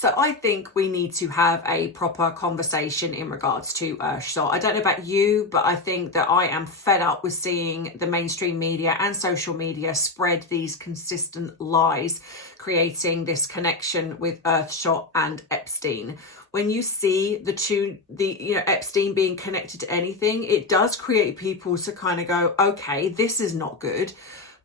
So I think we need to have a proper conversation in regards to Earthshot. I don't know about you, but I think that I am fed up with seeing the mainstream media and social media spread these consistent lies, creating this connection with Earthshot and Epstein. When you see the Epstein being connected to anything, it does create people to kind of go, okay, this is not good.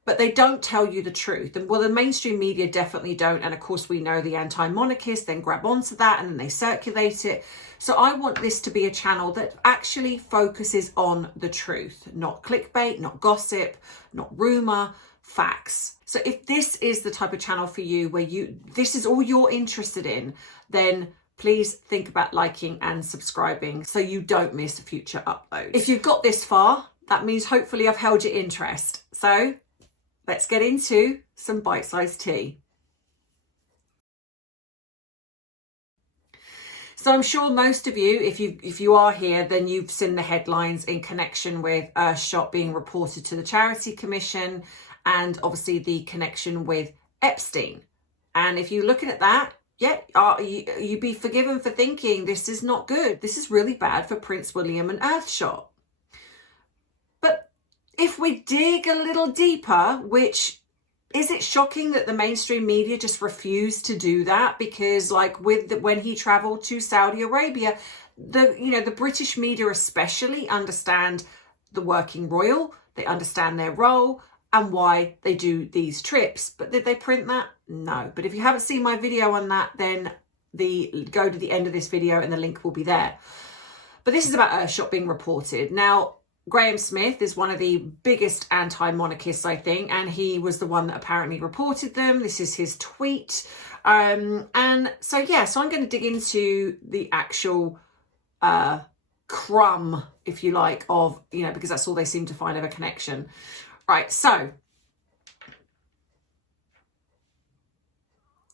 But they don't tell you the truth. And well, the mainstream media definitely don't. And of course, we know the anti-monarchists then grab onto that and then they circulate it. So I want this to be a channel that actually focuses on the truth, not clickbait, not gossip, not rumor, facts. So if this is the type of channel for you where this is all you're interested in, then please think about liking and subscribing so you don't miss future uploads. If you've got this far, that means hopefully I've held your interest. So let's get into some bite-sized tea. So I'm sure most of you, if you are here, then you've seen the headlines in connection with Earthshot being reported to the Charity Commission and obviously the connection with Epstein. And if you're looking at that, yeah, you'd be forgiven for thinking this is not good. This is really bad for Prince William and Earthshot. But if we dig a little deeper, which is it shocking that the mainstream media just refused to do that? Because like when he traveled to Saudi Arabia, the British media especially understand the working royal, they understand their role and why they do these trips. But did they print that? No. But if you haven't seen my video on that, then go to the end of this video and the link will be there. But this is about Earthshot being reported. Now, Graham Smith is one of the biggest anti-monarchists, I think, and he was the one that apparently reported them. This is his tweet. And so I'm going to dig into the actual crumb, if you like, of, because that's all they seem to find of a connection. Right, so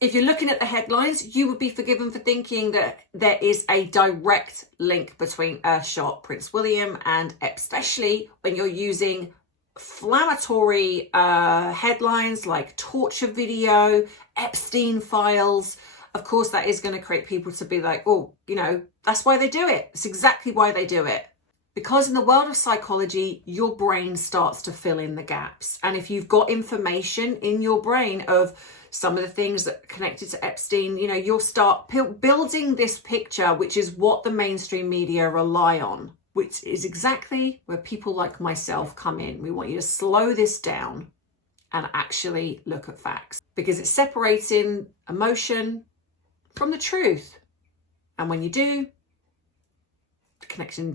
if you're looking at the headlines, you would be forgiven for thinking that there is a direct link between Earthshot, Prince William and Epstein, especially when you're using inflammatory headlines like torture video, Epstein files. Of course, that is going to create people to be like, oh, that's why they do it. It's exactly why they do it. Because in the world of psychology, your brain starts to fill in the gaps. And if you've got information in your brain of some of the things that are connected to Epstein, you'll start building this picture, which is what the mainstream media rely on, which is exactly where people like myself come in. We want you to slow this down and actually look at facts, because it's separating emotion from the truth. And when you do, the connection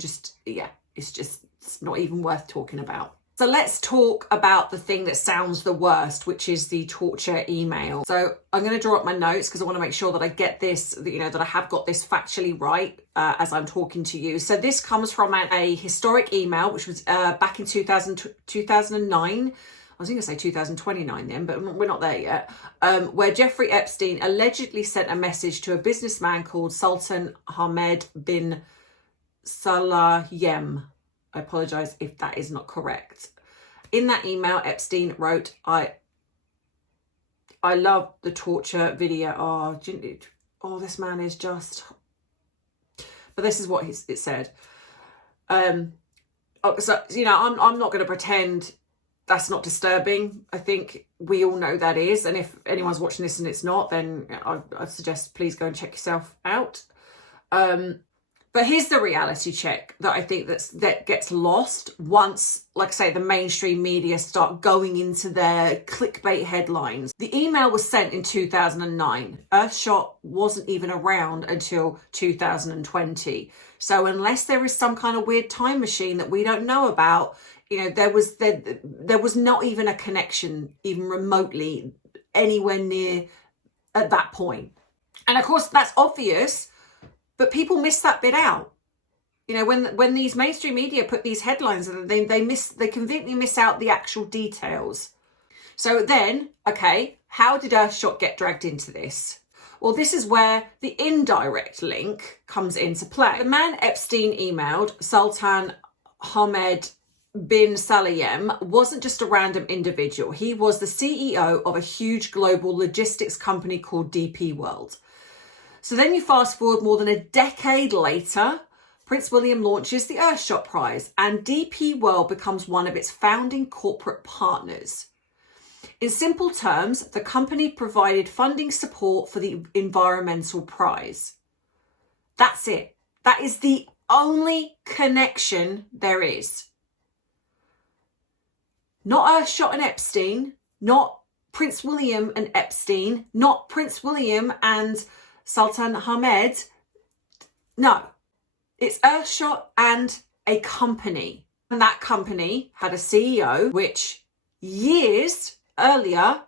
it's not even worth talking about. So let's talk about the thing that sounds the worst, which is the torture email. So I'm going to draw up my notes because I want to make sure that I get this, that I have got this factually right as I'm talking to you. So this comes from a historic email, which was back in 2009. I was going to say 2029 then, but we're not there yet. Where Jeffrey Epstein allegedly sent a message to a businessman called Sultan Ahmed bin Salayem. I apologize if that is not correct. In that email, Epstein wrote, I love the torture video. This man is just... But this is what it said. I'm not going to pretend that's not disturbing. I think we all know that is. And if anyone's watching this and it's not, then I suggest please go and check yourself out. But here's the reality check that I think that gets lost once, like I say, the mainstream media start going into their clickbait headlines. The email was sent in 2009. Earthshot wasn't even around until 2020. So unless there is some kind of weird time machine that we don't know about, there was not even a connection, even remotely, anywhere near at that point. And of course, that's obvious. But people miss that bit out. When these mainstream media put these headlines, they conveniently miss out the actual details. So then, okay, how did Earthshot get dragged into this? Well, this is where the indirect link comes into play. The man Epstein emailed, Sultan Ahmed bin Salayem, wasn't just a random individual. He was the CEO of a huge global logistics company called DP World. So then you fast forward more than a decade later, Prince William launches the Earthshot Prize and DP World becomes one of its founding corporate partners. In simple terms, the company provided funding support for the environmental prize. That's it. That is the only connection there is. Not Earthshot and Epstein, not Prince William and Epstein, not Prince William and Sultan Ahmed. No, it's Earthshot and a company. And that company had a CEO, which years earlier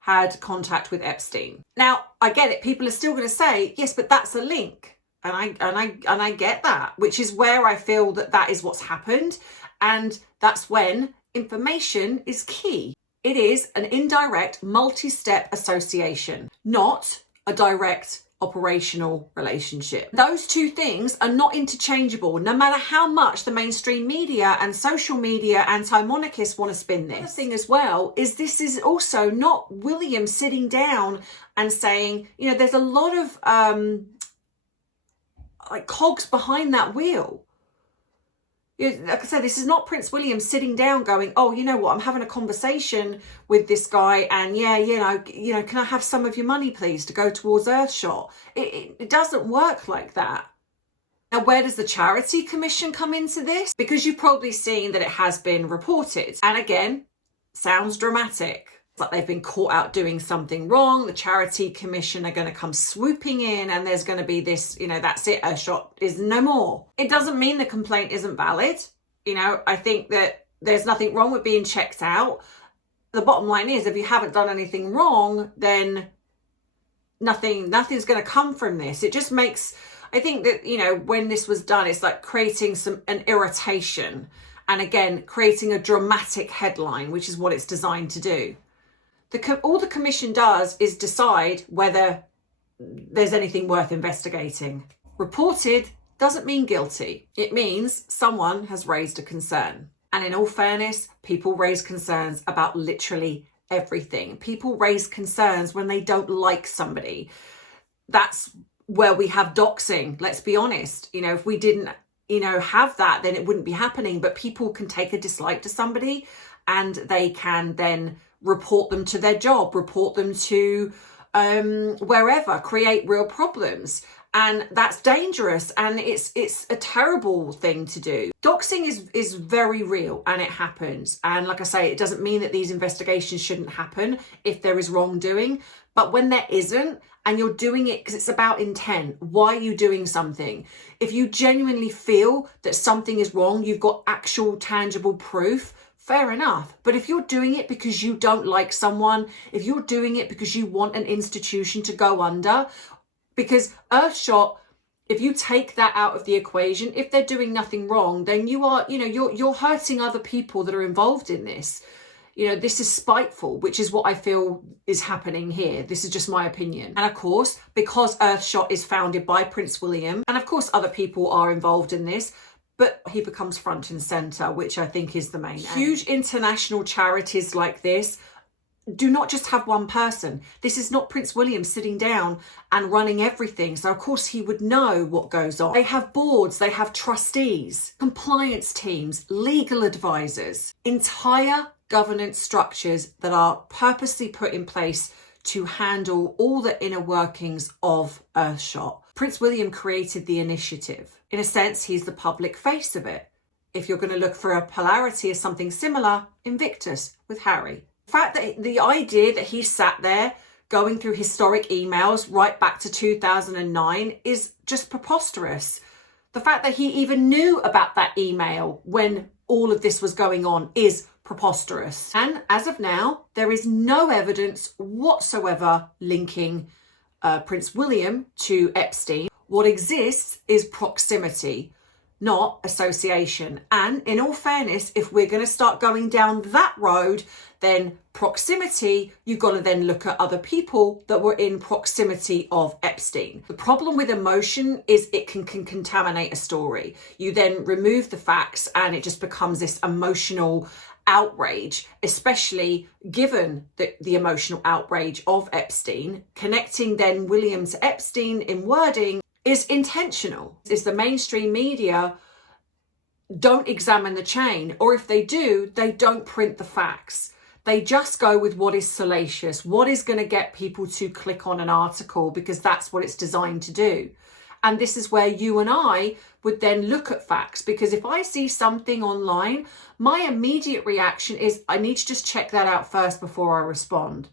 had contact with Epstein. Now, I get it. People are still going to say, yes, but that's a link. And I get that, which is where I feel that that is what's happened. And that's when information is key. It is an indirect multi-step association, not a direct operational relationship. Those two things are not interchangeable, no matter how much the mainstream media and social media anti-monarchists want to spin this. The thing as well is this is also not William sitting down and saying, you know, there's a lot of like cogs behind that wheel. Like I said, this is not Prince William sitting down going, oh, you know what, I'm having a conversation with this guy and yeah, you know, can I have some of your money, please, to go towards Earthshot? It doesn't work like that. Now, where does the Charity Commission come into this? Because you've probably seen that it has been reported. And again, sounds dramatic. It's like they've been caught out doing something wrong. The Charity Commission are going to come swooping in and there's going to be this, you know, that's it, Earthshot is no more. It doesn't mean the complaint isn't valid. You know, I think that there's nothing wrong with being checked out. The bottom line is, if you haven't done anything wrong, then nothing's going to come from this. It just makes, I think that, you know, when this was done, it's like creating an irritation. And again, creating a dramatic headline, which is what it's designed to do. All the commission does is decide whether there's anything worth investigating. Reported doesn't mean guilty. It means someone has raised a concern. And in all fairness, people raise concerns about literally everything. People raise concerns when they don't like somebody. That's where we have doxing. Let's be honest. You know, if we didn't, you know, have that, then it wouldn't be happening. But people can take a dislike to somebody and they can then report them to their job, report them to wherever, create real problems. And that's dangerous and it's a terrible thing to do. Doxing is very real and it happens. And like I say, it doesn't mean that these investigations shouldn't happen if there is wrongdoing. But when there isn't, and you're doing it because it's about intent, why are you doing something? If you genuinely feel that something is wrong, you've got actual tangible proof, fair enough. But if you're doing it because you don't like someone, if you're doing it because you want an institution to go under, because Earthshot, if you take that out of the equation, if they're doing nothing wrong, then you are, you know, you're hurting other people that are involved in this. You know, this is spiteful, which is what I feel is happening here. This is just my opinion. And of course, because Earthshot is founded by Prince William, and of course other people are involved in this, but he becomes front and center, which I think is the main aim. Huge international charities like this do not just have one person. This is not Prince William sitting down and running everything. So of course he would know what goes on. They have boards, they have trustees, compliance teams, legal advisors, entire governance structures that are purposely put in place to handle all the inner workings of Earthshot. Prince William created the initiative. In a sense, he's the public face of it. If you're going to look for a polarity of something similar, Invictus with Harry. The fact that the idea that he sat there going through historic emails right back to 2009 is just preposterous. The fact that he even knew about that email when all of this was going on is preposterous. And as of now, there is no evidence whatsoever linking Prince William to Epstein. What exists is proximity, not association. And in all fairness, if we're going to start going down that road, then proximity, you've got to then look at other people that were in proximity of Epstein. The problem with emotion is it can contaminate a story. You then remove the facts and it just becomes this emotional outrage, especially given the emotional outrage of Epstein. Connecting then William to Epstein in wording is intentional. Is the mainstream media don't examine the chain, or if they do, they don't print the facts. They just go with what is salacious, what is going to get people to click on an article, because that's what it's designed to do. And this is where you and I would then look at facts, because if I see something online, my immediate reaction is I need to just check that out first before I respond.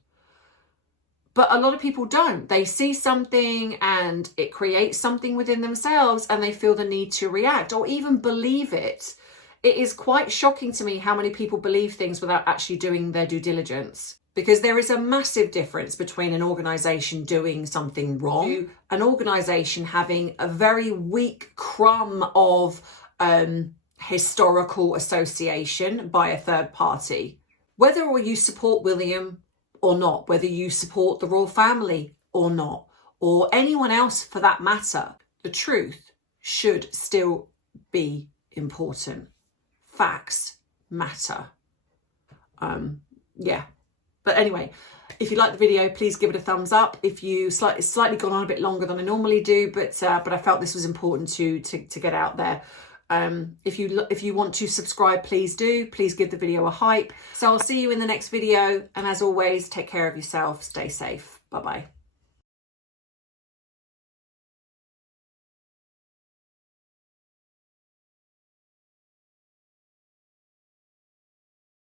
But a lot of people don't. They see something and it creates something within themselves and they feel the need to react or even believe it. It is quite shocking to me how many people believe things without actually doing their due diligence. Because there is a massive difference between an organisation doing something wrong, an organisation having a very weak crumb of historical association by a third party. Whether or you support William or not, whether you support the royal family or not, or anyone else for that matter, the truth should still be important. Facts matter. Yeah. But anyway, if you like the video, please give it a thumbs up. If you slightly gone on a bit longer than I normally do, but I felt this was important to get out there. If you want to subscribe, please do. Please give the video a hype. So I'll see you in the next video. And as always, take care of yourself. Stay safe. Bye-bye.